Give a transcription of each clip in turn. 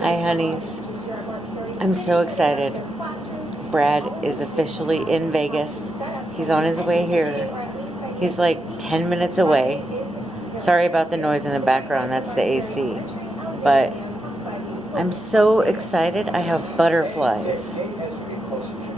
Hi, honeys. I'm so excited. Brad is officially in Vegas. He's on his way here. He's like 10 minutes away. Sorry about the noise in the background. That's the AC. But I'm so excited. I have butterflies.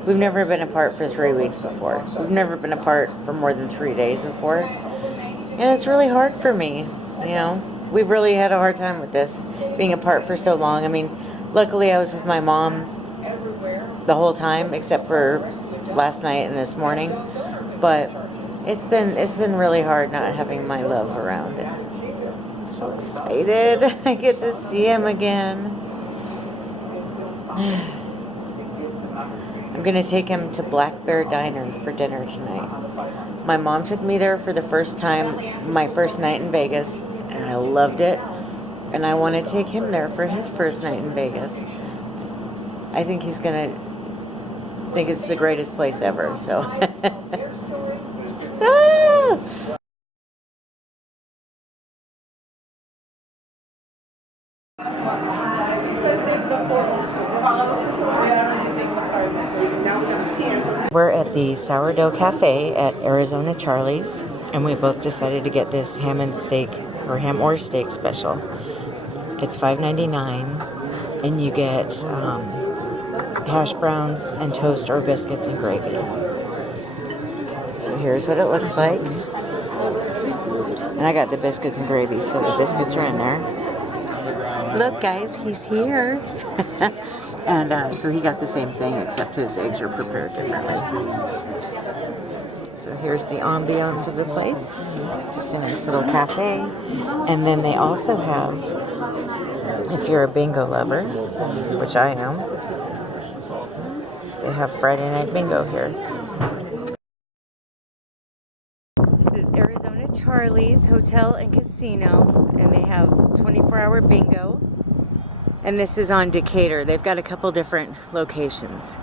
We've never been apart for 3 weeks before. We've never been apart for more than 3 days before. And it's really hard for me, you know. We've really had a hard time with this, being apart for so long. I mean, luckily I was with my mom the whole time, except for last night and this morning. But it's been really hard not having my love around. And I'm so excited. I get to see him again. I'm gonna take him to Black Bear Diner for dinner tonight. My mom took me there for the first time, my first night in Vegas, and I loved it. And I want to take him there for his first night in Vegas. I think he's gonna think it's the greatest place ever. So. Ah! We're at the Sourdough Cafe at Arizona Charlie's, and we both decided to get this ham and steak, or ham or steak special. It's $5.99, and you get hash browns and toast or biscuits and gravy. So here's what it looks like. And I got the biscuits and gravy, so the biscuits are in there. Look, guys, he's here. And so he got the same thing, except his eggs are prepared differently. So here's the ambiance of the place. Just a nice little cafe. And then they also have, if you're a bingo lover, which I am, they have Friday night bingo here. This is Arizona Charlie's Hotel and Casino, and they have 24-hour bingo. And this is on Decatur. They've got a couple different locations.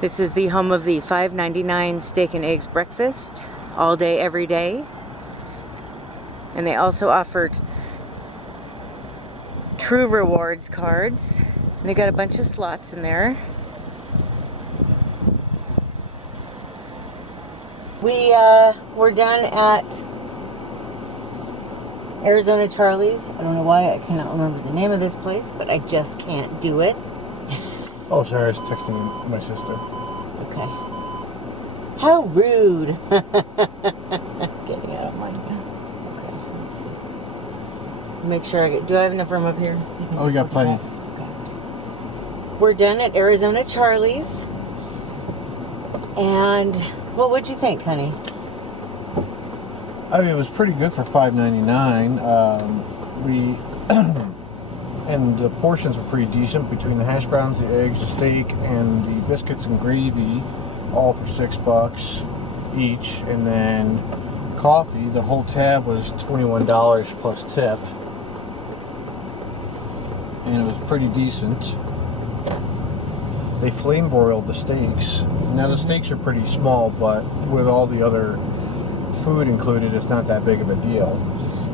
This is the home of the $5.99 steak and eggs breakfast, all day, every day. And they also offered True Rewards cards. And they got a bunch of slots in there. We're done at Arizona Charlie's. I don't know why I cannot remember the name of this place, but I just can't do it. Oh, sorry, I was texting my sister. Okay. How rude. Getting out of mine. Okay, let's see. Make sure do I have enough room up here? Oh, we got plenty. Okay. We're done at Arizona Charlie's. And what would you think, honey? I mean, it was pretty good for $5.99. And the portions were pretty decent between the hash browns, the eggs, the steak, and the biscuits and gravy, all for $6 each. And then coffee, the whole tab was $21 plus tip, and it was pretty decent. They flame broiled the steaks. Now the steaks are pretty small, but with all the other food included, it's not that big of a deal.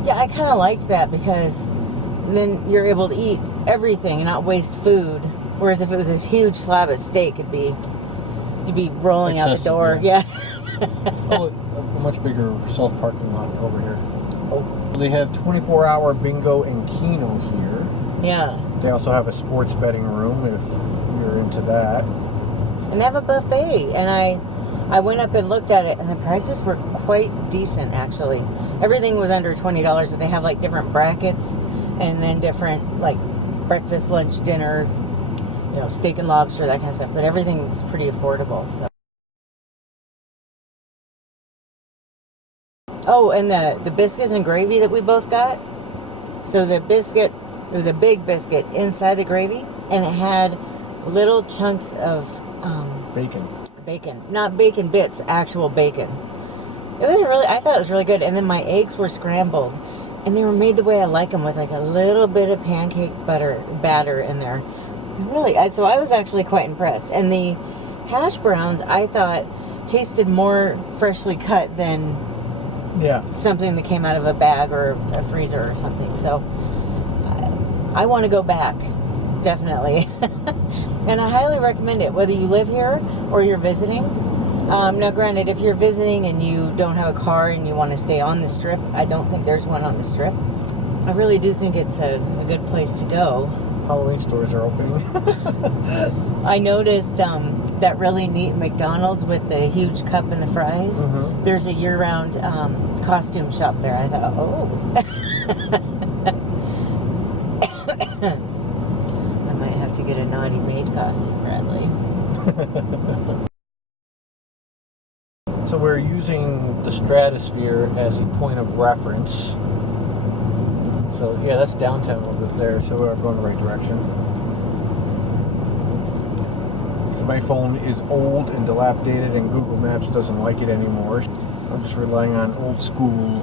Yeah, I kind of liked that because then you're able to eat everything and not waste food. Whereas if it was a huge slab of steak, you'd be rolling out the door. Yeah. Oh, a much bigger self-parking lot over here. Oh. They have 24-hour bingo and keno here. Yeah. They also have a sports betting room if you're into that. And they have a buffet. And I went up and looked at it, and the prices were quite decent, actually. Everything was under $20, but they have like different brackets, and then different like breakfast, lunch, dinner, you know, steak and lobster, that kind of stuff. But everything was pretty affordable. So. Oh, and the biscuits and gravy that we both got. So the biscuit, it was a big biscuit inside the gravy, and it had little chunks of bacon, not bacon bits, but actual bacon. I thought it was really good. And then my eggs were scrambled, and they were made the way I like them, with like a little bit of pancake batter in there. Really, so I was actually quite impressed. And the hash browns, I thought, tasted more freshly cut than something that came out of a bag or a freezer or something. So I want to go back. definitely. And I highly recommend it, whether you live here or you're visiting. Now, granted, if you're visiting and you don't have a car and you want to stay on the Strip, I don't think there's one on the Strip. I really do think it's a good place to go. Halloween stores are opening. I noticed that really neat McDonald's with the huge cup and the fries. Mm-hmm. There's a year-round costume shop there. I thought, oh. I might have to get a Naughty Maid costume, Bradley. So we're using the Stratosphere as a point of reference. So yeah, that's downtown a little bit there, so we're going the right direction. My phone is old and dilapidated and Google Maps doesn't like it anymore. I'm just relying on old school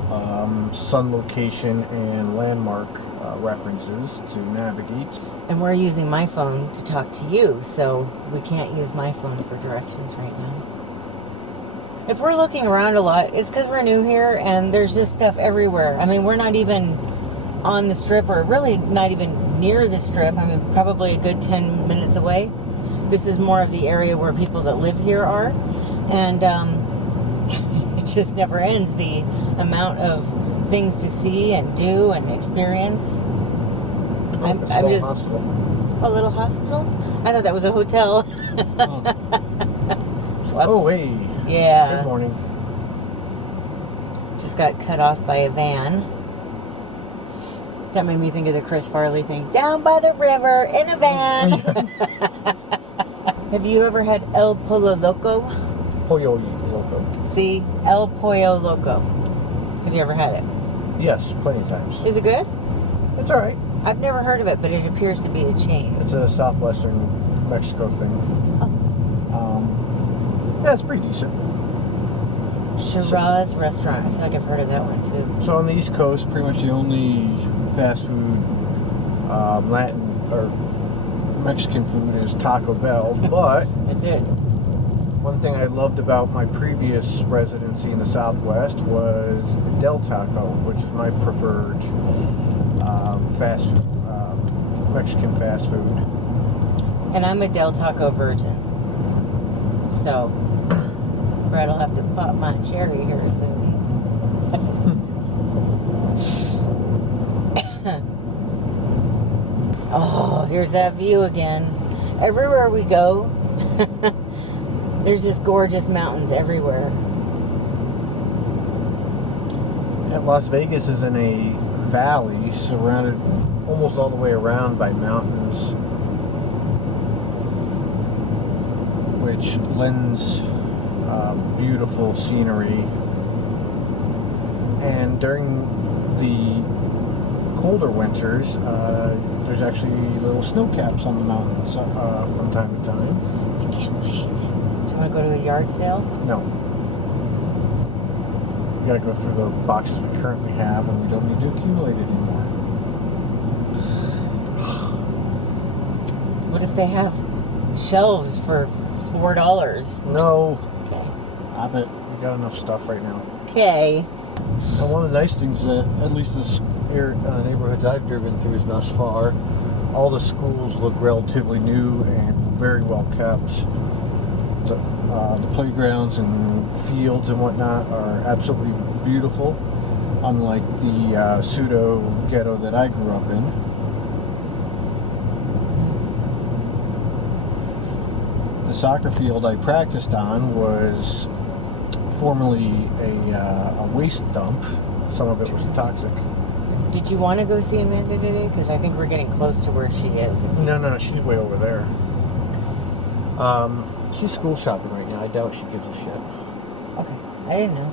sun location and landmark references to navigate. And we're using my phone to talk to you, so we can't use my phone for directions right now. If we're looking around a lot, it's because we're new here and there's just stuff everywhere. I mean, we're not even on the Strip, or really not even near the Strip. I mean, probably a good 10 minutes away. This is more of the area where people that live here are. And it just never ends, the amount of things to see and do and experience. I'm just... Hospital. A little hospital? I thought that was a hotel. Oh, hey. Yeah. Good morning. Just got cut off by a van. That made me think of the Chris Farley thing. Down by the river in a van. Have you ever had El Pollo Loco? Pollo Loco. See? El Pollo Loco. Have you ever had it? Yes, plenty of times. Is it good? It's alright. I've never heard of it, but it appears to be a chain. It's a southwestern Mexico thing. Oh. Yeah, it's pretty decent. Shiraz Restaurant. I feel like I've heard of that one too. So on the East Coast, pretty much the only fast food, Latin or Mexican food is Taco Bell. But That's it. one thing I loved about my previous residency in the Southwest was Del Taco, which is my preferred fast food, Mexican fast food. And I'm a Del Taco virgin. So, Brad will have to pop my cherry here soon. Oh, here's that view again. Everywhere we go, there's just gorgeous mountains everywhere. Yeah, Las Vegas is in a valley surrounded almost all the way around by mountains, which lends beautiful scenery. And during the colder winters, there's actually little snow caps on the mountains from time to time. I can't wait. Do you want to go to a yard sale? No. We gotta go through the boxes we currently have, and we don't need to accumulate it anymore. What if they have shelves for $4? No, Okay. I bet we got enough stuff right now. Okay. And one of the nice things that, at least this neighborhoods I've driven through thus far, all the schools look relatively new and very well kept. The playgrounds and fields and whatnot are absolutely beautiful, unlike the pseudo ghetto that I grew up in. The soccer field I practiced on was formerly a waste dump. Some of it was toxic. Did you want to go see Amanda today? Because I think we're getting close to where she is. No, she's way over there. She's school shopping right now. I doubt she gives a shit. Okay. I didn't know.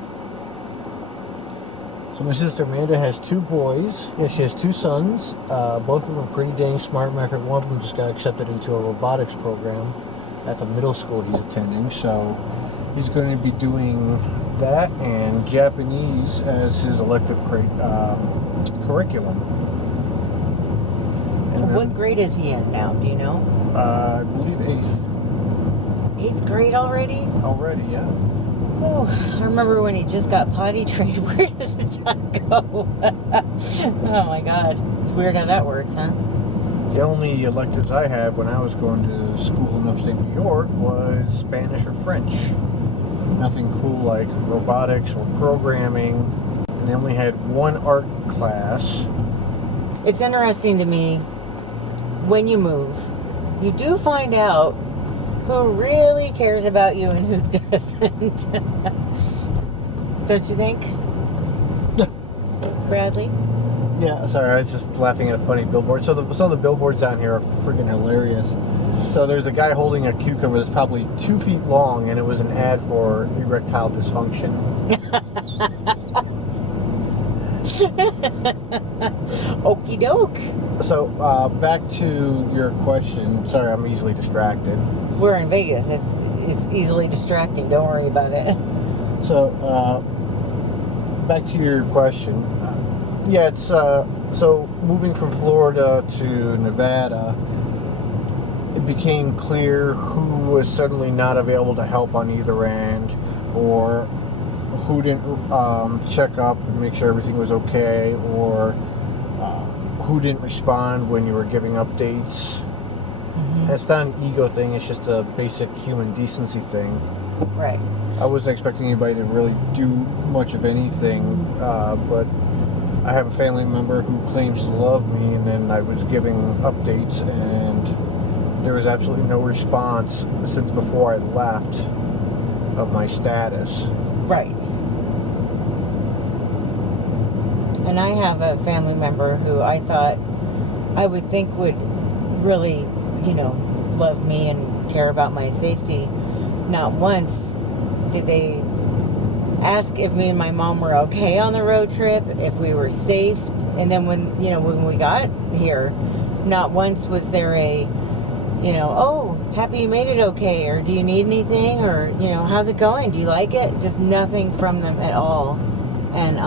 So my sister Amanda has 2 boys. Yeah, she has 2 sons. Both of them are pretty dang smart. Matter of fact, one of them just got accepted into a robotics program at the middle school he's attending. So he's going to be doing that and Japanese as his elective curriculum. And What grade is he in now? Do you know? I believe 8th 8th grade already? already. Yeah. Oh, I remember when he just got potty trained. Where does the time go? Oh my God. It's weird how that works, huh? The only electives I had when I was going to school in upstate New York was Spanish or French. Nothing cool like robotics or programming. And they only had one art class. It's interesting to me, when you move, you do find out who really cares about you and who doesn't. Don't you think? Bradley? Yeah, sorry, I was just laughing at a funny billboard. So some of the billboards down here are freaking hilarious. So there's a guy holding a cucumber that's probably 2 feet long, and it was an ad for erectile dysfunction. Okie doke. So back to your question. Sorry, I'm easily distracted. We're in Vegas. It's easily distracting. Don't worry about it. So back to your question. Yeah, it's so moving from Florida to Nevada, it became clear who was suddenly not available to help on either end, or who didn't check up and make sure everything was okay, or who didn't respond when you were giving updates. Mm-hmm. It's not an ego thing, it's just a basic human decency thing. Right. I wasn't expecting anybody to really do much of anything, but I have a family member who claims to love me, and then I was giving updates, and there was absolutely no response since before I left of my status. Right. And I have a family member who I thought I would think would really, love me and care about my safety. Not once did they ask if me and my mom were okay on the road trip, if we were safe. And then when we got here, not once was there a, oh, happy you made it okay, or do you need anything, or, how's it going? Do you like it? Just nothing from them at all. And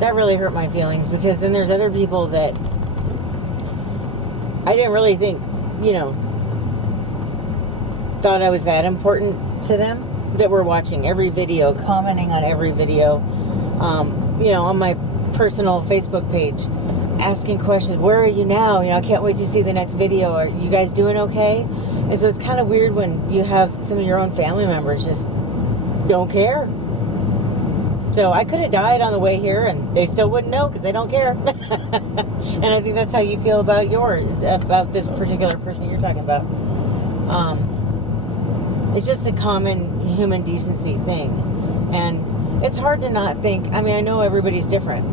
that really hurt my feelings, because then there's other people that I didn't really think, thought I was that important to them, that were watching every video, commenting on every video, on my personal Facebook page, asking questions. Where are you now? I can't wait to see the next video. Are you guys doing okay? And so it's kind of weird when you have some of your own family members just don't care. So I could have died on the way here and they still wouldn't know because they don't care. And I think that's how you feel about about this particular person you're talking about. It's just a common human decency thing. And it's hard to not think, I know everybody's different,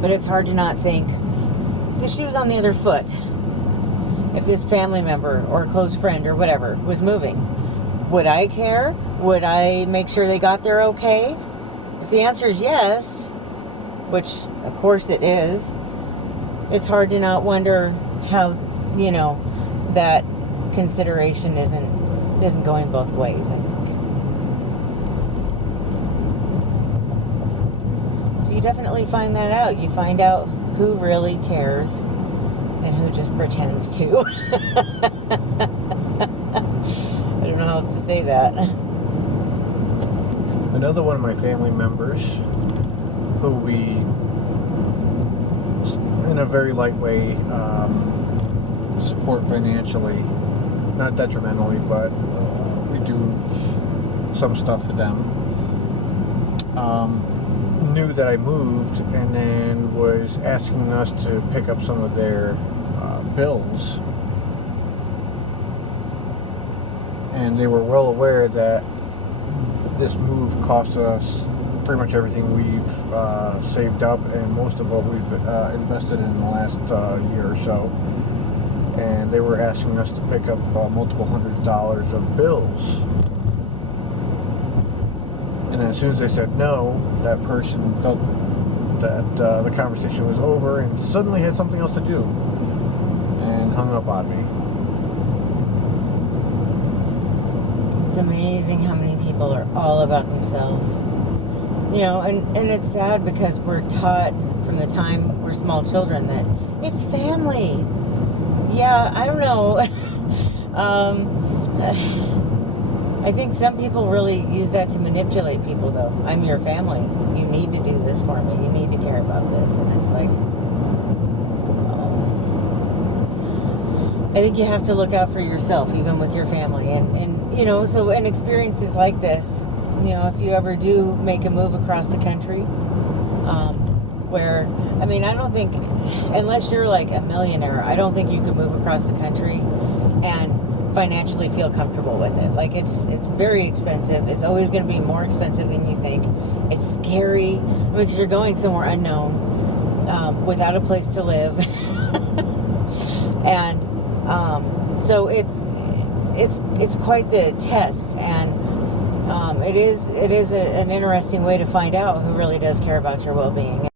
but it's hard to not think, if the shoe was on the other foot, if this family member or a close friend or whatever was moving, would I care? Would I make sure they got there okay? If the answer is yes, which of course it is, it's hard to not wonder how, that consideration isn't going both ways, I think. So you definitely find that out. You find out who really cares and who just pretends to. I don't know how else to say that. Another one of my family members, who we, in a very light way, support financially, not detrimentally, but we do some stuff for them, knew that I moved and then was asking us to pick up some of their bills. And they were well aware that this move cost us pretty much everything we've saved up and most of what we've invested in the last year or so. And they were asking us to pick up multiple hundreds of dollars of bills. And as soon as they said no, that person felt that the conversation was over and suddenly had something else to do and hung up on me. It's amazing how many people are all about themselves. And it's sad because we're taught from the time we're small children that it's family. Yeah, I don't know. I think some people really use that to manipulate people, though. I'm your family. You need to do this for me. You need to care about this. And it's like, oh think you have to look out for yourself, even with your family. And you know, so, and experiences like this, you know, if you ever do make a move across the country, where, I mean, I don't think, unless you're like a millionaire, I don't think you can move across the country and financially feel comfortable with it. Like, it's very expensive. It's always going to be more expensive than you think. It's scary, I mean, because you're going somewhere unknown, without a place to live. And so it's quite the test, and it is an interesting way to find out who really does care about your well-being.